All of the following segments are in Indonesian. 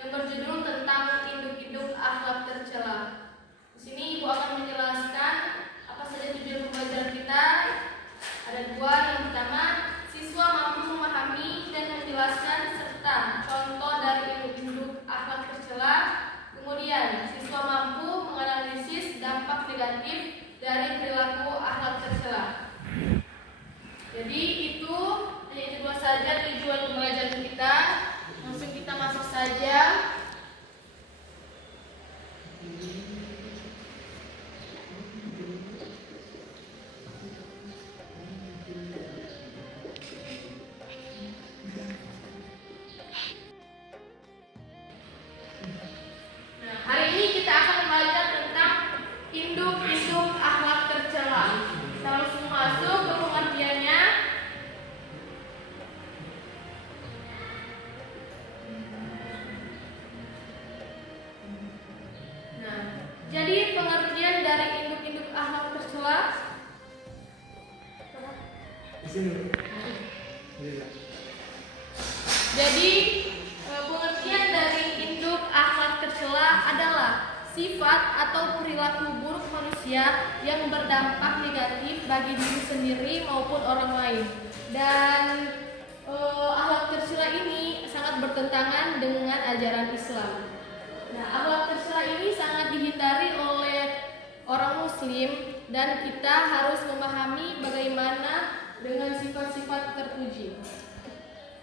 yang berjudul tentang induk-induk akhlak tercela. Di sini Ibu akan menjelaskan apa saja tujuan pembelajaran kita. Ada dua. Yang pertama, siswa mampu memahami dan menjelaskan serta contoh dari induk-induk akhlak tercela. Kemudian, siswa mampu menganalisis dampak negatif dari perilaku akhlak tercela. Jadi itu dua saja tujuan pembelajaran kita. Langsung kita masuk saja. Nah, hari ini kita akan belajar tentang induk-induk akhlak tercela. Kita langsung masuk ke pengertiannya. Nah, jadi pengertian dari induk-induk akhlak tercela. Jadi pengertian dari induk akhlak tercela adalah sifat atau perilaku buruk manusia yang berdampak negatif bagi diri sendiri maupun orang lain. Dan akhlak tercela ini sangat bertentangan dengan ajaran Islam. Nah, akhlak tercela ini sangat dihindari oleh orang Muslim dan kita harus memahami bagaimana dengan sifat-sifat terpuji.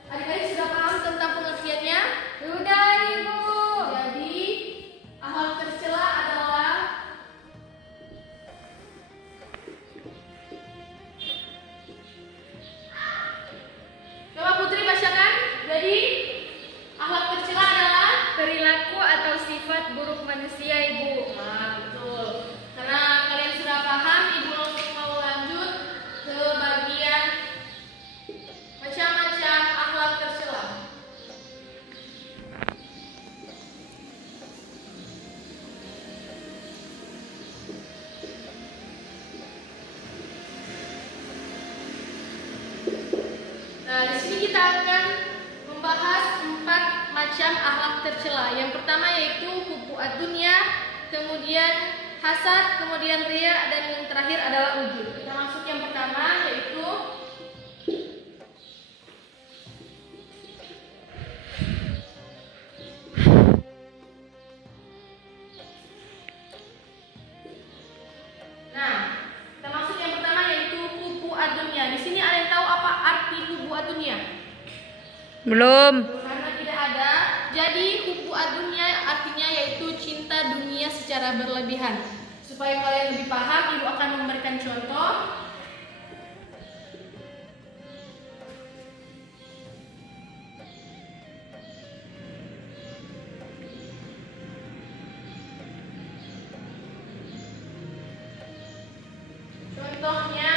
Adik-adik sudah paham tentang pengertiannya? Sudah, Ibu. Jadi akhlak tercela adalah coba Putri bacakan. Jadi akhlak tercela adalah Perilaku atau sifat buruk manusia, Ibu. betul. Karena kalian sudah paham, Ibu langsung mau lanjut ke bagian macam-macam akhlak tercela. Nah, di sini kita akan membahas 4 macam akhlak tercela. Yang pertama yaitu hubbu ad-dunya, kemudian hasad, kemudian riya, dan yang terakhir adalah ujub. Kita masuk yang pertama yaitu kita masuk yang pertama yaitu hubbu ad-dunya. Di sini ada yang tahu apa arti hubbu ad-dunya? Belum. Karena tidak ada. Jadi hubbu ad-dunya artinya yaitu cinta dunia secara berlebihan. Supaya kalian lebih paham, Ibu akan memberikan contoh. Contohnya,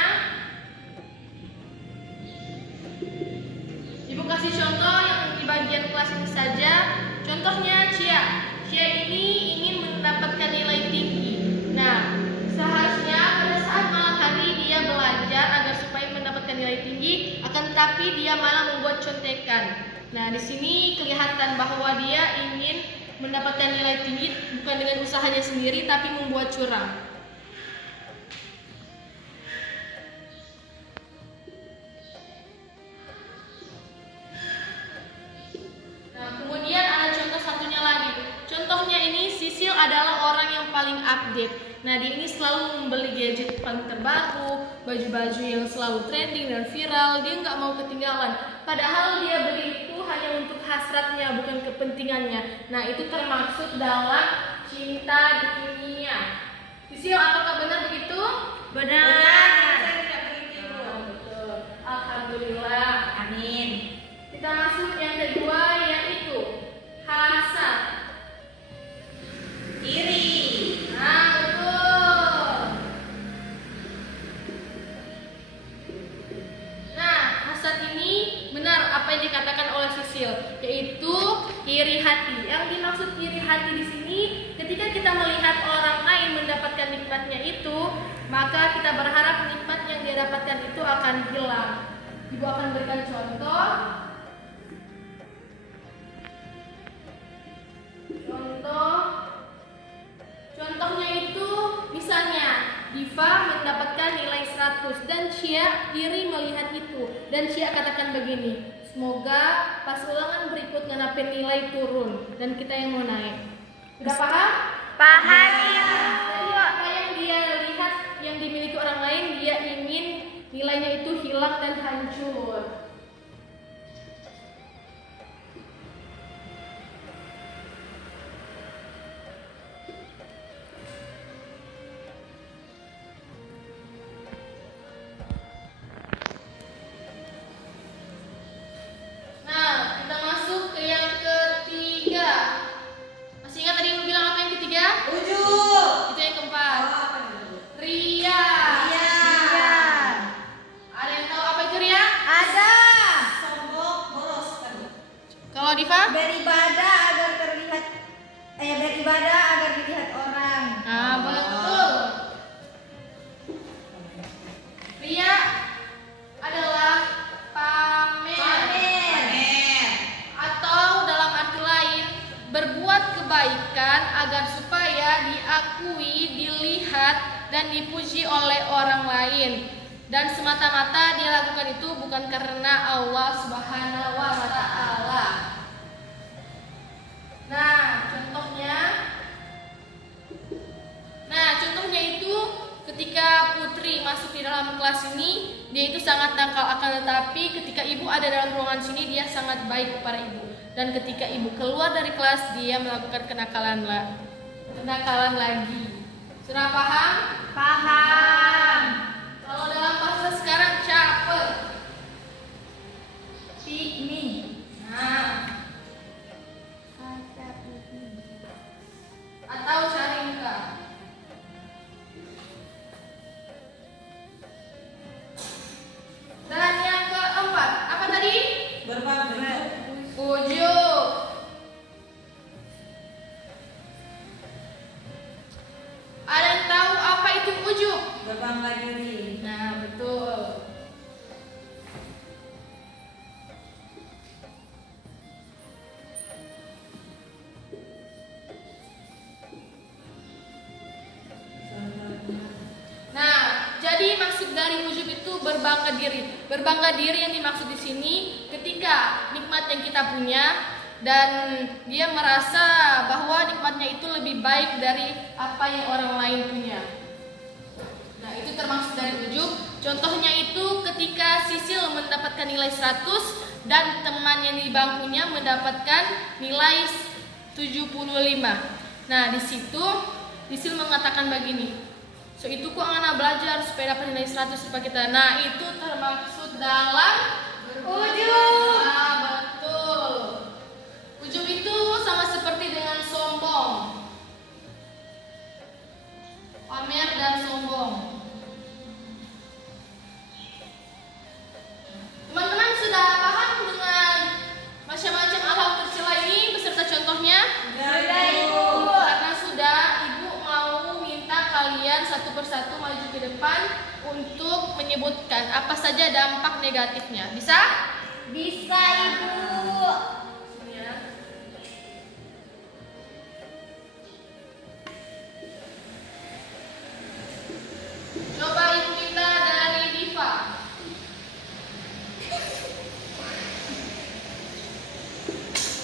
Ibu kasih contoh yang di bagian kelas ini saja. Contohnya Cia. Cia ini ingin mendapatkan nilai tinggi. Nah, seharusnya pada saat malam hari dia belajar agar supaya mendapatkan nilai tinggi, akan tetapi dia malah membuat contekan. Nah, di sini kelihatan bahwa dia ingin mendapatkan nilai tinggi bukan dengan usahanya sendiri, tapi membuat curang. Kemudian ada contoh satunya lagi. Contohnya ini Sisil adalah orang yang paling update. Nah, dia ini selalu membeli gadget paling terbaru, baju-baju yang selalu trending dan viral. Dia nggak mau ketinggalan. Padahal dia beli itu hanya untuk hasratnya, bukan kepentingannya. Nah, itu termasuk dalam cinta dunia. Sisil, apakah benar begitu? Benar. Saya tidak begitu. Betul. Alhamdulillah. Amin. Kita masuk yang kedua yaitu hasad. Iri. Nah, betul. Nah, hasad ini benar apa yang dikatakan oleh Sisil, yaitu iri hati. Yang dimaksud iri hati di sini, ketika kita melihat orang lain mendapatkan nikmatnya itu, maka kita berharap nikmat yang dia dapatkan itu akan hilang. Ibu akan berikan contoh. iri melihat itu. Dan Cia katakan begini, semoga pas ulangan berikut nganapin nilai turun dan kita yang mau naik. Udah paham? Paham, Jadi apa yang dia lihat yang dimiliki orang lain, dia ingin nilainya itu hilang dan hancur. Beribadah agar dilihat orang. Nah, betul. Ria adalah pamer. Atau dalam arti lain, berbuat kebaikan agar supaya diakui, dilihat, dan dipuji oleh orang lain. Dan semata-mata dia lakukan itu bukan karena Allah Subhanahu wa Ta'ala. Contohnya itu ketika Putri masuk di dalam kelas ini, dia itu sangat nakal, akan tetapi ketika ibu ada dalam ruangan sini, dia sangat baik kepada ibu. Dan ketika ibu keluar dari kelas, dia melakukan kenakalan lagi. Sudah paham? Paham. Kalau dalam bahasa sekarang caper. Pick me. Atau cari muka. Dan yang keempat, apa tadi? Ujuk. Ada yang tahu apa itu ujuk? Berbangga diri. Nah, betul. Jadi maksud dari ujub itu berbangga diri. Berbangga diri yang dimaksud di sini ketika nikmat yang kita punya dan dia merasa bahwa nikmatnya itu lebih baik dari apa yang orang lain punya. Nah, itu termasuk dari ujub. Contohnya itu ketika Sisil mendapatkan nilai 100 dan teman yang di bangkunya mendapatkan nilai 75. Nah, di situ Sisil mengatakan begini, so itu kok anak belajar supaya dapat nilai 100 supaya kita. Nah, itu termaksud dalam ujub. Nah, betul. Ujub itu sama seperti dengan sombong. Pamer dan sombong. Teman-teman sudah paham dengan macam-macam hal tercela ini beserta contohnya? Sudah, Ibu. Karena sudah, Ibu mau minta kalian satu persatu maju ke depan untuk menyebutkan apa saja dampak negatifnya. Bisa? Bisa, Ibu. Sini ya. Coba Ibu minta dari Diva.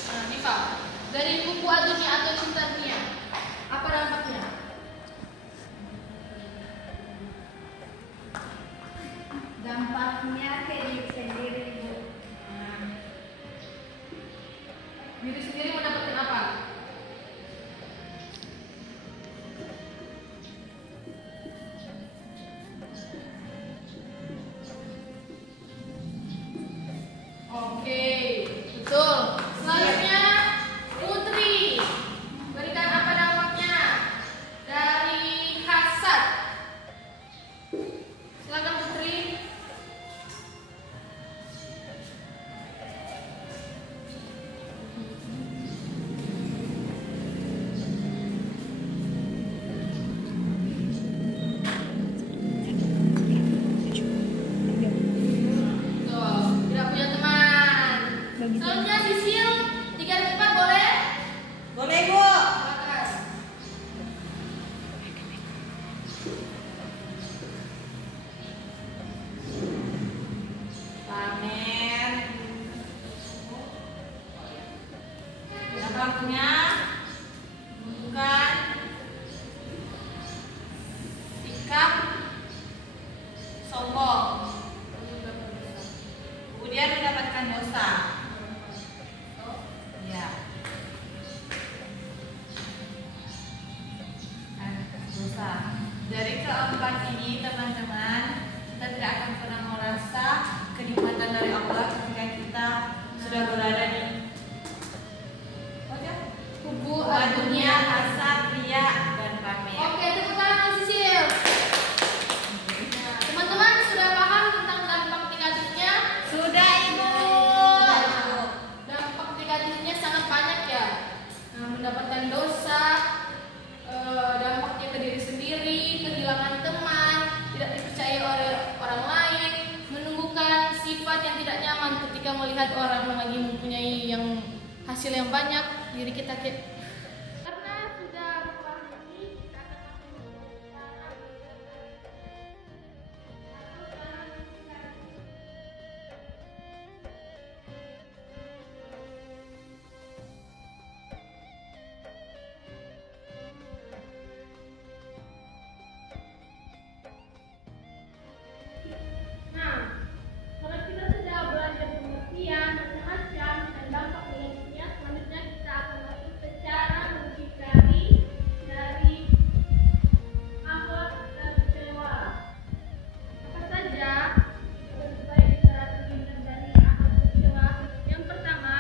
Nah, Diva, dari buku Adunia atau Cinta Dunia, apa dampaknya? Dampaknya ke diri sendiri, Bu. Diri sendiri mendapatkan apa? Oke, betul. Selanjutnya Putri. perilakunya bukan sikap sombong, kemudian mendapatkan dosa. Ya. Dosa. Dari keempat ini teman-teman, kita tidak akan pernah merasa kenikmatan dari Allah ketika kita sudah berada di Kubu dunia, hasad, riya, dan pamer. Oke, tepuk tangan Sisil. Nah, teman-teman sudah paham tentang dampak negatifnya? Sudah, Ibu. Dampak negatifnya sangat banyak ya. Nah, mendapatkan dosa, dampaknya ke diri sendiri, kehilangan teman, tidak dipercaya oleh orang lain, menumbuhkan sifat yang tidak nyaman ketika melihat orang lagi mempunyai yang hasil yang banyak, diri kita karena sudah memahami, kita akan langsung cara Nah, kalau kita sudah belajar pengertian macam-macam dan dampak negatifnya, selanjutnya kita akan masuk ke cara menghindari dari akhlak tercela. Apa saja supaya kita terhindar dari akhlak tercela? Yang pertama,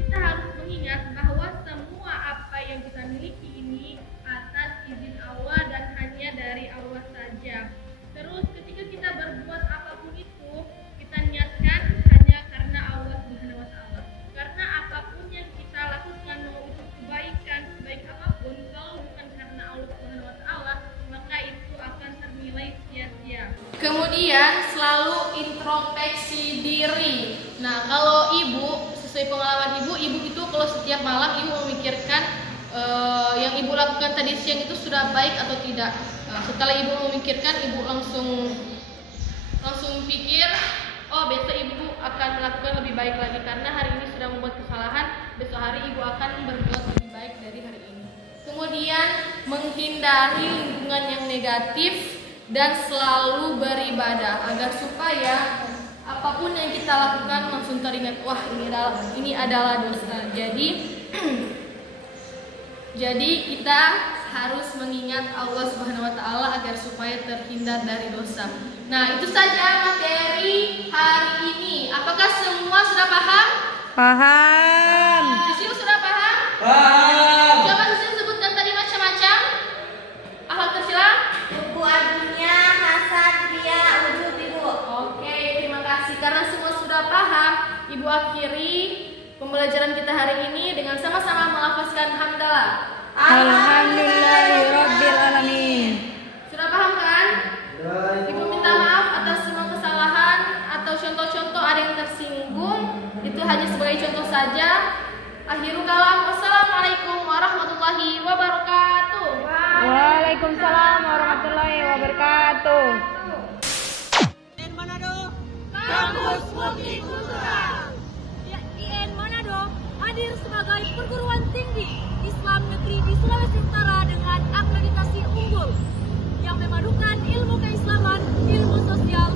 kita harus mengingat bahwa semua apa yang kita miliki ini atas izin Allah dan hanya dari Allah saja. Terus ketika kita berbuat apapun itu, kita niatkan hanya karena Allah Subhanahu wa Ta'ala. Karena apapun yang kita lakukan, mau itu kebaikan, sebaik apapun, kalau bukan karena Allah Subhanahu wa Ta'ala, maka itu akan ternilai sia-sia. Kemudian selalu introspeksi diri. Nah, kalau ibu, sesuai pengalaman ibu itu kalau setiap malam ibu memikirkan yang ibu lakukan tadi siang itu sudah baik atau tidak. Setelah ibu memikirkan, ibu langsung pikir, oh besok ibu akan melakukan lebih baik lagi karena hari ini sudah membuat kesalahan, besok hari ibu akan berbuat lebih baik dari hari ini. Kemudian menghindari lingkungan yang negatif dan selalu beribadah agar supaya apapun yang kita lakukan langsung teringat, wah ini adalah dosa. Jadi kita harus mengingat Allah Subhanahu wa Ta'ala agar supaya terhindar dari dosa. Nah, itu saja materi hari ini. Apakah semua sudah paham? Paham. Sisil sudah paham? Paham. Coba Sisil sebutkan tadi macam-macam akhlak tercela. Kubu dunia, hasad, riya, ujub, Ibu. Oke, terima kasih. Karena semua sudah paham, Ibu akhiri pembelajaran kita hari ini dengan sama-sama melafazkan hamdalah. Alhamdulillahirabbil alamin. Sudah paham kan? Ibu minta maaf atas semua kesalahan atau contoh-contoh ada yang tersinggung. Itu hanya sebagai contoh saja. Akhirul kalam. Wassalamualaikum warahmatullahi wabarakatuh. Waalaikumsalam warahmatullahi wabarakatuh. IN Manado, Kampus Multikultural. IN Manado hadir sebagai perguruan tinggi Islam negeri di Sulawesi Utara dengan akreditasi unggul yang memadukan ilmu keislaman, ilmu sosial,